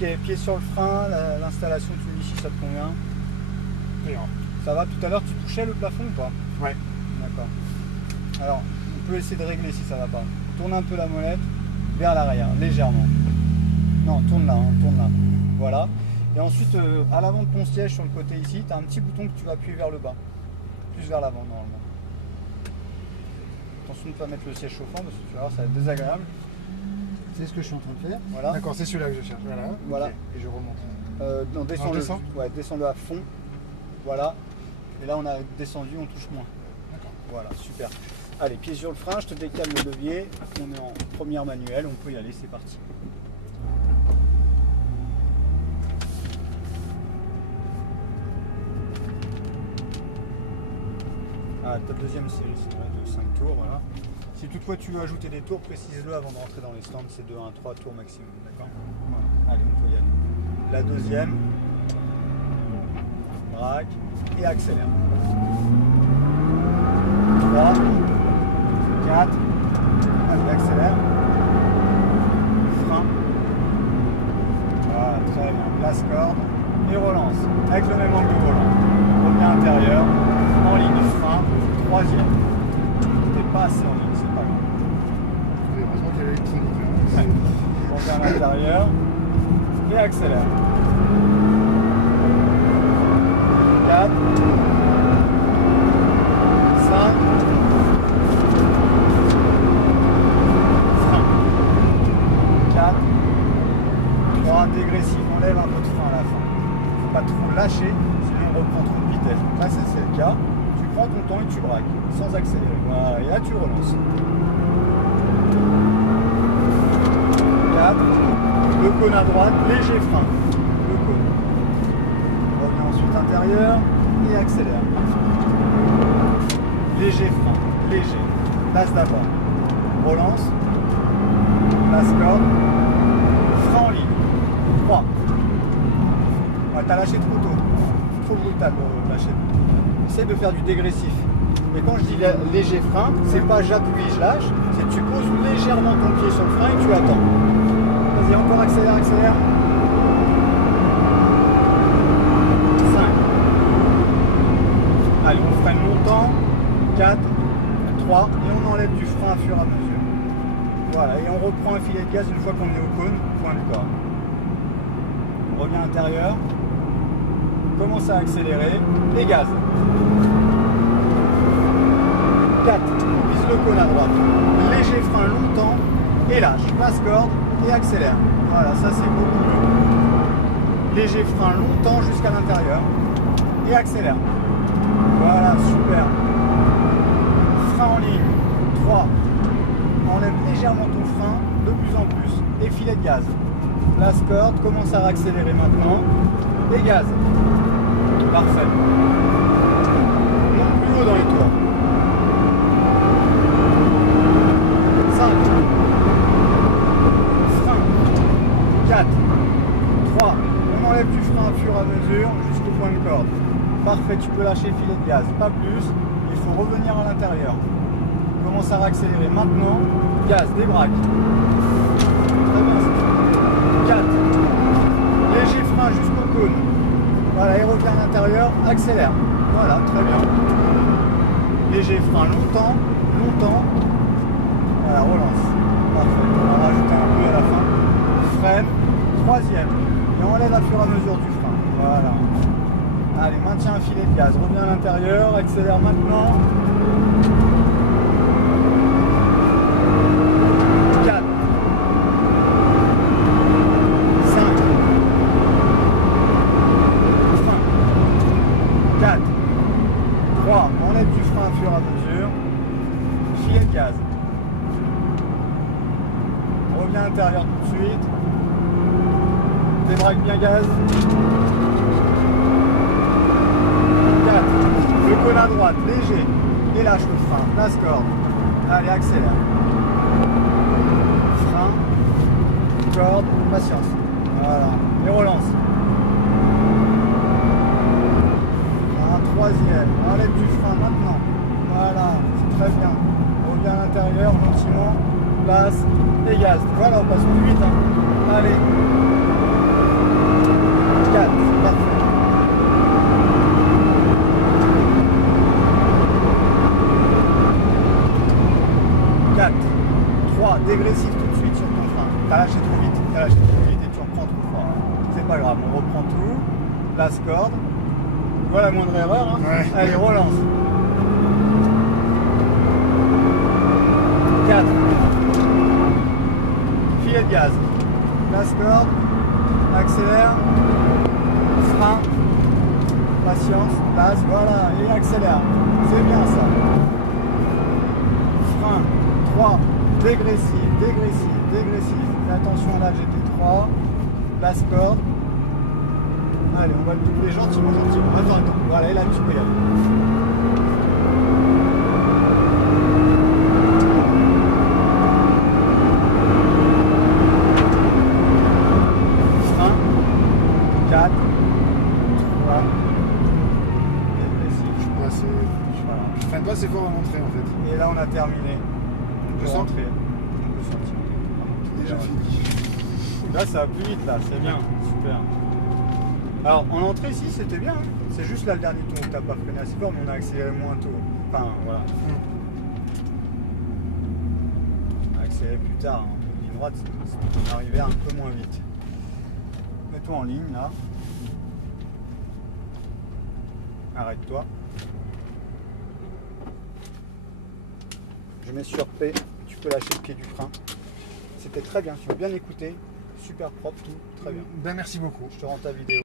Ok, pied sur le frein, l'installation de celui-ci, ça te convient? Bien. Ça va? Tout à l'heure, tu touchais le plafond ou pas? Ouais. D'accord. Alors, on peut essayer de régler si ça va pas. Tourne un peu la molette vers l'arrière, légèrement. Non, tourne là, hein, tourne là. Voilà. Et ensuite, à l'avant de ton siège, sur le côté ici, tu as un petit bouton que tu vas appuyer vers le bas. Plus vers l'avant, normalement. Attention de ne pas mettre le siège chauffant, parce que tu vas voir, ça va être désagréable. C'est ce que je suis en train de faire. Voilà. D'accord, c'est celui-là que je cherche. Voilà. Voilà. Okay. Et je remonte. Non, descends-le. Descends. Ouais, descends-le à fond. Voilà. Et là, on a descendu, on touche moins. D'accord. Voilà, super. Allez, pied sur le frein, je te décale le levier. On est en première manuelle, on peut y aller, c'est parti. Ah, ta deuxième série, c'est de 5 tours, voilà. Si toutefois tu veux ajouter des tours, précise-le avant de rentrer dans les stands, c'est de 1 à 3 tours maximum, d'accord? Voilà. Allez, on peut y aller. La deuxième, braque et accélère. 3, 4, allez, accélère. Frein. Voilà, très bien. Place corde et relance. Avec le même angle de volant. Reviens intérieur, en ligne, frein, troisième. T'es pas assez en ligne, c'est pas grave. Heureusement qu'il y avait une petite. Reviens à l'intérieur et accélère. 4, 5, frein. 4, 3, dégressif, on lève un peu de frein à la fin. Faut pas trop lâcher, sinon on reprend trop de vitesse. Donc là c'est le cas, tu prends ton temps et tu braques, sans accélérer. Voilà, et là tu relances. 4, le cône à droite, léger frein. Le cône. Reviens ensuite intérieur et accélère. Léger frein, léger. Place d'avant. Relance. Place corde. Frein en ligne. 3. Ouais, t'as lâché trop tôt. Trop brutal de lâcher. Essaye de faire du dégressif. Mais quand je dis léger frein, c'est pas j'appuie, je lâche, c'est que tu poses légèrement ton pied sur le frein et tu attends. Vas-y, encore accélère, accélère. 5. Allez, on freine longtemps. 4, 3, et on enlève du frein à fur et à mesure. Voilà, et on reprend un filet de gaz une fois qu'on est au cône, point de corps. On revient intérieur. Commence à accélérer, et gaz. 4, vise le cône à droite. Léger frein longtemps, et lâche. Place corde, et accélère. Voilà, ça c'est beaucoup mieux. Léger frein longtemps jusqu'à l'intérieur, et accélère. Voilà, super. Frein en ligne. 3. Enlève légèrement ton frein, de plus en plus, et filet de gaz. Place corde, commence à accélérer maintenant, et gaz. Parfait. Monte plus haut dans les tours. 5. Frein. 4. 3. On enlève du frein au fur et à mesure jusqu'au point de corde. Parfait, tu peux lâcher le filet de gaz, pas plus. Il faut revenir à l'intérieur. Commence à accélérer maintenant. Gaz, débraque. Très bien, c'est 4. Léger frein jusqu'au cône. Voilà, et revient à l'intérieur, accélère. Voilà, très bien. Léger frein longtemps, longtemps. Voilà, relance. Parfait. On va rajouter un peu à la fin. Freine, troisième. Et on enlève à fur et à mesure du frein. Voilà. Allez, maintiens un filet de gaz. Reviens à l'intérieur, accélère maintenant. 4. 5. 4, 3, on enlève du frein à fur et à mesure, filet de gaz. On revient à l'intérieur tout de suite, débraque bien gaz. 4, le cône à droite, léger, et lâche le frein, place corde. Allez, accélère. Frein, corde, patience. Voilà, et relance. Troisième, enlève du frein maintenant. Voilà, c'est très bien. On revient à l'intérieur, gentiment, place et gaz. Voilà, on passe plus vite. Hein. Allez. pas grave, on reprend tout. Last corde. Tu vois la moindre erreur, hein. Ouais. Allez, relance. 4. Filet de gaz. Last corde. Accélère. Frein. Patience. Passe. Voilà. Et accélère. C'est bien ça. Frein. 3. Dégressif. Dégressif. Dégressif. Fais attention là, GT3. Last corde. Allez, on va le doubler gentiment, gentiment. Attends. Voilà, et là tu peux y aller. Frein. 4. 3. Dégressif. Ouais, c'est... Voilà. Je freine pas assez fort à l'entrée en fait. Et là on a terminé. On peut Je sens. rentrer. On peut sortir. Déjà fini. Là ça va plus vite là, c'est bien, super. Alors en entrée ici c'était bien, hein. C'est juste là le dernier tour où t'as pas freiné assez fort mais on a accéléré moins tôt. Enfin voilà. On a accéléré plus tard, hein. Ligne droite, on est arrivé un peu moins vite. Mets-toi en ligne là. Arrête-toi. Je mets sur P, tu peux lâcher le pied du frein. C'était très bien, tu as bien écouté, super propre tout, très bien. Ben merci beaucoup. Je te rends ta vidéo.